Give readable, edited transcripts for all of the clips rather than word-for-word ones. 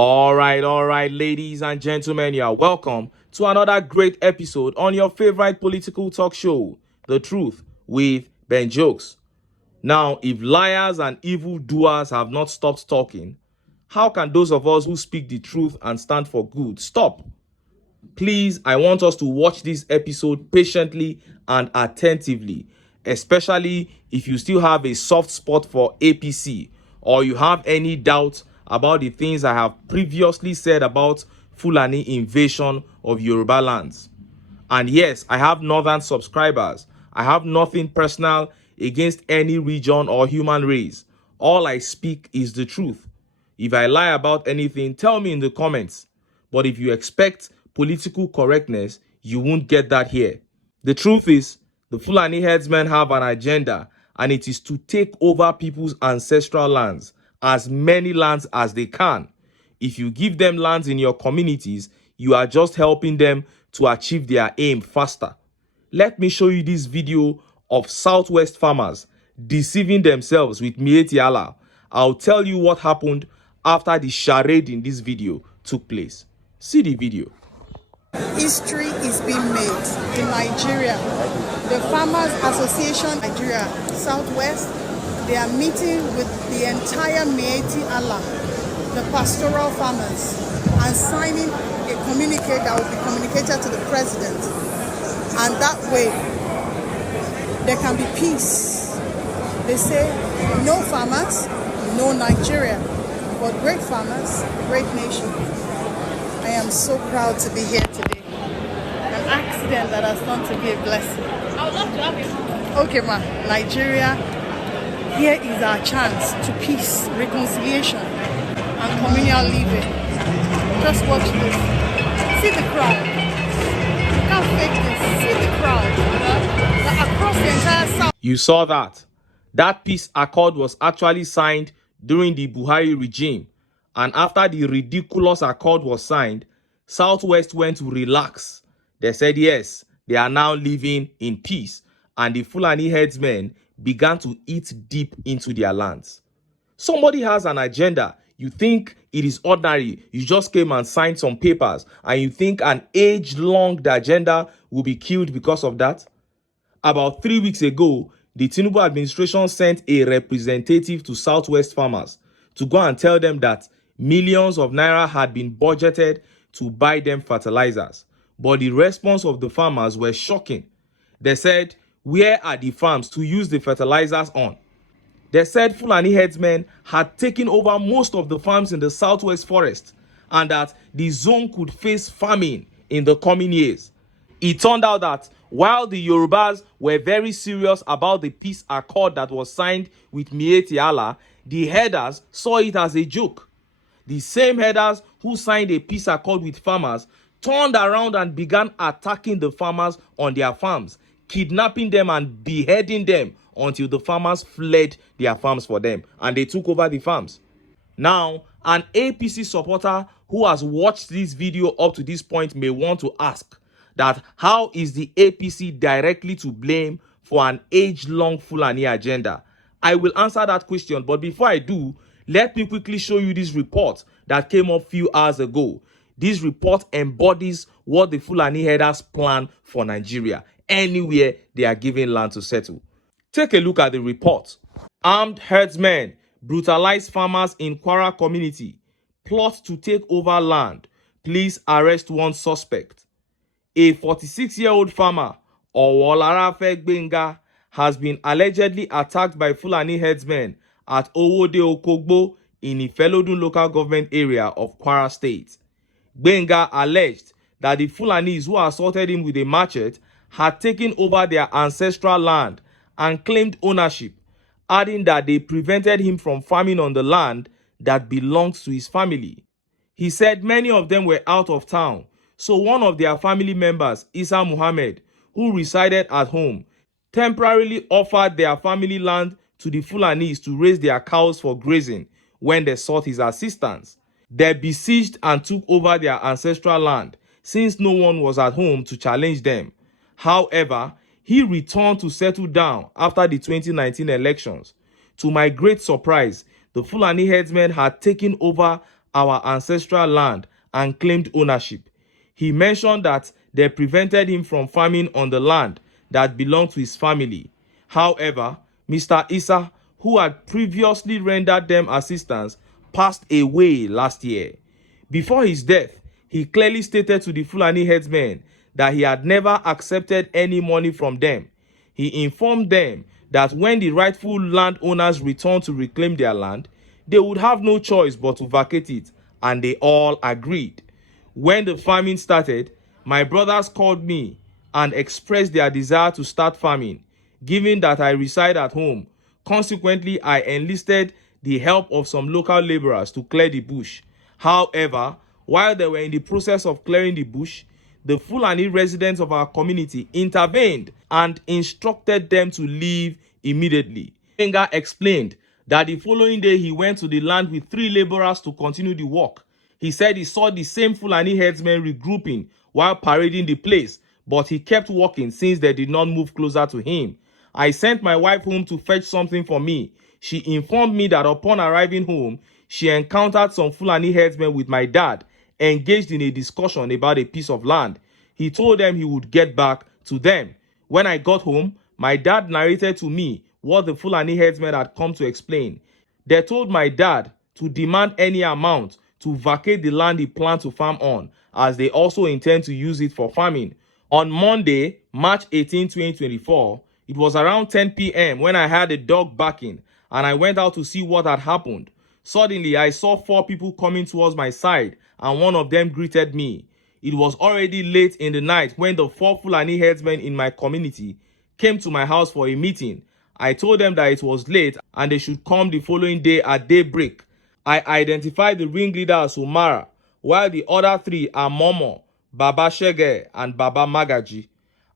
All right, ladies and gentlemen, you are welcome to another great episode on your favorite political talk show, The Truth with Ben Jokes. Now, if liars and evildoers have not stopped talking, how can those of us who speak the truth and stand for good stop? Please, I want us to watch this episode patiently and attentively, especially if you still have a soft spot for APC or you have any doubt about the things I have previously said about Fulani invasion of Yoruba lands. And yes, I have northern subscribers. I have nothing personal against any region or human race. All I speak is the truth. If I lie about anything, tell me in the comments. But if you expect political correctness, you won't get that here. The truth is, the Fulani headsmen have an agenda, and it is to take over people's ancestral lands, as many lands as they can. If you give them lands in your communities, you are just helping them to achieve their aim faster. Let me show you this video of Southwest farmers deceiving themselves with Mieti Allah. I'll tell you what happened after the charade in this video took place. See the video. History is being made in Nigeria. The Farmers Association Nigeria Southwest, they are meeting with the entire Mieti Allah, the pastoral farmers, and signing a communique that will be communicated to the president. And that way, there can be peace. They say, no farmers, no Nigeria, but great farmers, great nation. I am so proud to be here today. An accident that has turned to be a blessing. I would love to have you. Okay, ma. Nigeria, here is our chance to peace, reconciliation, and communal living. Just watch this. See the crowd. You can't fake this. See the crowd. Like across the entire South. You saw that. That peace accord was actually signed during the Buhari regime. And after the ridiculous accord was signed, Southwest went to relax. They said yes, they are now living in peace. And the Fulani headsmen began to eat deep into their lands. Somebody has an agenda. You think it is ordinary. You just came and signed some papers. And you think an age-long agenda will be killed because of that? About 3 weeks ago, the Tinubu administration sent a representative to Southwest farmers to go and tell them that millions of naira had been budgeted to buy them fertilizers. But the response of the farmers were shocking. They said, where are the farms to use the fertilizers on? They said Fulani headsmen had taken over most of the farms in the Southwest forest and that the zone could face famine in the coming years. It turned out that while the Yorubas were very serious about the peace accord that was signed with Mieti Allah, the herders saw it as a joke. The same herders who signed a peace accord with farmers turned around and began attacking the farmers on their farms, kidnapping them and beheading them until the farmers fled their farms for them and they took over the farms. Now, an APC supporter who has watched this video up to this point may want to ask that how is the APC directly to blame for an age-long Fulani agenda? I will answer that question, but before I do, let me quickly show you this report that came up a few hours ago. This report embodies what the Fulani herders plan for Nigeria, anywhere they are given land to settle. Take a look at the report. Armed herdsmen brutalize farmers in Kwara community. Plot to take over land. Please arrest one suspect. A 46-year-old farmer, Owolarafe Gbenga, has been allegedly attacked by Fulani headsmen at Owode Okogbo in Ifelodun local government area of Kwara State. Gbenga alleged that the Fulanis who assaulted him with a machete had taken over their ancestral land and claimed ownership, adding that they prevented him from farming on the land that belonged to his family. He said many of them were out of town, so one of their family members, Isa Muhammad, who resided at home, temporarily offered their family land to the Fulanis to raise their cows for grazing when they sought his assistance. They besieged and took over their ancestral land since no one was at home to challenge them. However, he returned to settle down after the 2019 elections. To my great surprise, the Fulani headsmen had taken over our ancestral land and claimed ownership. He mentioned that they prevented him from farming on the land that belonged to his family. However, Mr. Issa, who had previously rendered them assistance, passed away last year. Before his death, he clearly stated to the Fulani headsmen that he had never accepted any money from them. He informed them that when the rightful landowners returned to reclaim their land, they would have no choice but to vacate it, and they all agreed. When the farming started, my brothers called me and expressed their desire to start farming, given that I reside at home. Consequently, I enlisted the help of some local laborers to clear the bush. However, while they were in the process of clearing the bush, the Fulani residents of our community intervened and instructed them to leave immediately. Enga explained that the following day he went to the land with 3 laborers to continue the work. He said he saw the same Fulani headsmen regrouping while parading the place, but he kept walking since they did not move closer to him. I sent my wife home to fetch something for me. She informed me that upon arriving home, she encountered some Fulani headsmen with my dad, engaged in a discussion about a piece of land. He told them he would get back to them. When I got home, my dad narrated to me what the Fulani headsmen had come to explain. They told my dad to demand any amount to vacate the land he planned to farm on, as they also intend to use it for farming. On Monday, March 18, 2024, it was around 10 p.m. when I heard a dog barking, and I went out to see what had happened. Suddenly, I saw 4 people coming towards my side, and one of them greeted me. It was already late in the night when the 4 Fulani headsmen in my community came to my house for a meeting. I told them that it was late and they should come the following day at daybreak. I identified the ringleader as Umara, while the other 3 are Momo, Baba Shege, and Baba Magaji.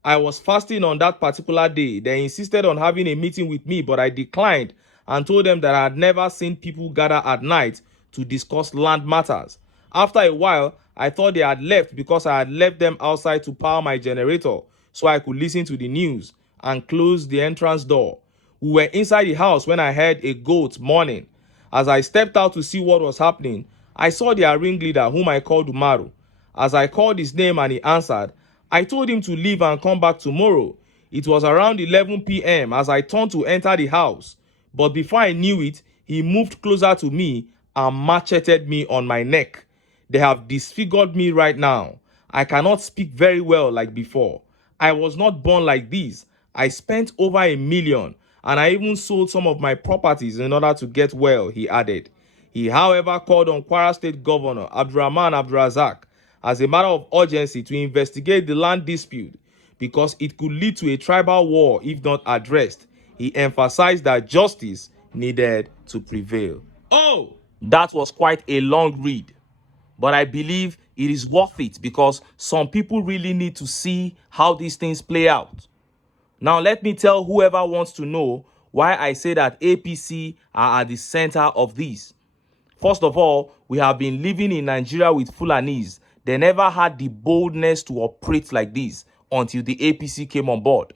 I was fasting on that particular day. They insisted on having a meeting with me, but I declined and told them that I had never seen people gather at night to discuss land matters. After a while, I thought they had left because I had left them outside to power my generator so I could listen to the news, and closed the entrance door. We were inside the house when I heard a goat mourning. As I stepped out to see what was happening, I saw their ringleader, whom I called Umaru. As I called his name and he answered, I told him to leave and come back tomorrow. It was around 11 p.m. as I turned to enter the house, but before I knew it, he moved closer to me and macheted me on my neck. They have disfigured me right now. I cannot speak very well like before. I was not born like this. I spent over $1 million, and I even sold some of my properties in order to get well, he added. He, however, called on Kwara State Governor Abdurrahman Abdurazak as a matter of urgency to investigate the land dispute because it could lead to a tribal war if not addressed. He emphasized that justice needed to prevail. Oh, that was quite a long read, but I believe it is worth it because some people really need to see how these things play out. Now, let me tell whoever wants to know why I say that APC are at the center of this. First of all, we have been living in Nigeria with Fulanis. They never had the boldness to operate like this until the APC came on board.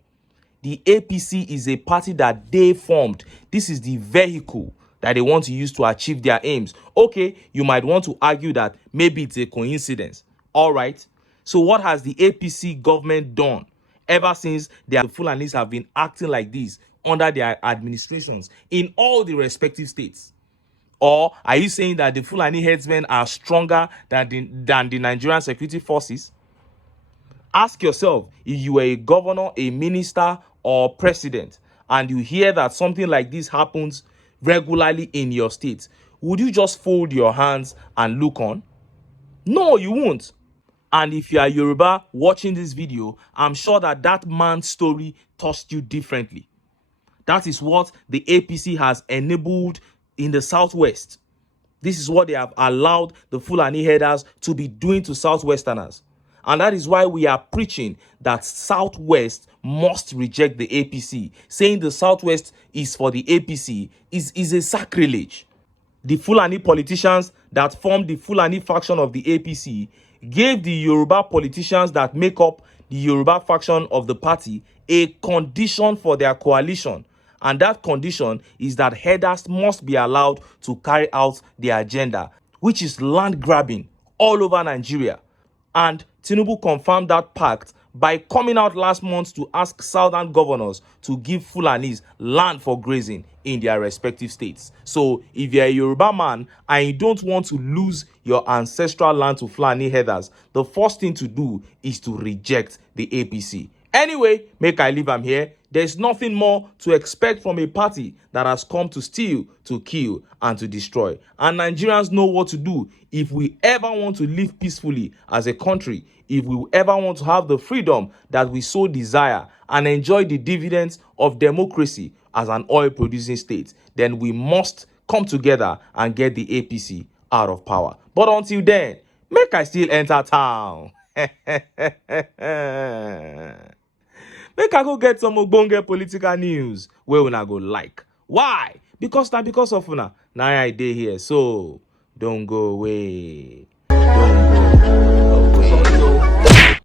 The APC is a party that they formed. This is the vehicle that they want to use to achieve their aims. Okay, you might want to argue that maybe it's a coincidence. All right. So what has the APC government done ever since the Fulanis have been acting like this under their administrations in all the respective states? Or are you saying that the Fulani headsmen are stronger than the Nigerian security forces? Ask yourself, if you were a governor, a minister, or president, and you hear that something like this happens regularly in your state, would you just fold your hands and look on? No, you won't. And if you are Yoruba watching this video, I'm sure that that man's story touched you differently. That is what the APC has enabled in the Southwest. This is what they have allowed the Fulani headers to be doing to Southwesterners. And that is why we are preaching that Southwest must reject the APC. Saying the Southwest is for the APC is a sacrilege. The Fulani politicians that formed the Fulani faction of the APC gave the Yoruba politicians that make up the Yoruba faction of the party a condition for their coalition. And that condition is that headers must be allowed to carry out their agenda, which is land grabbing all over Nigeria. And Tinubu confirmed that pact by coming out last month to ask southern governors to give Fulanis land for grazing in their respective states. So if you're a Yoruba man and you don't want to lose your ancestral land to Fulani headers, the first thing to do is to reject the APC. Anyway, make I leave am here. There's nothing more to expect from a party that has come to steal, to kill, and to destroy. And Nigerians know what to do if we ever want to live peacefully as a country, if we ever want to have the freedom that we so desire and enjoy the dividends of democracy as an oil-producing state, then we must come together and get the APC out of power. But until then, make I still enter town. Make I go get some ogbonge political news where una go like. Why? Because of una. Now I dey here, so don't go away. Don't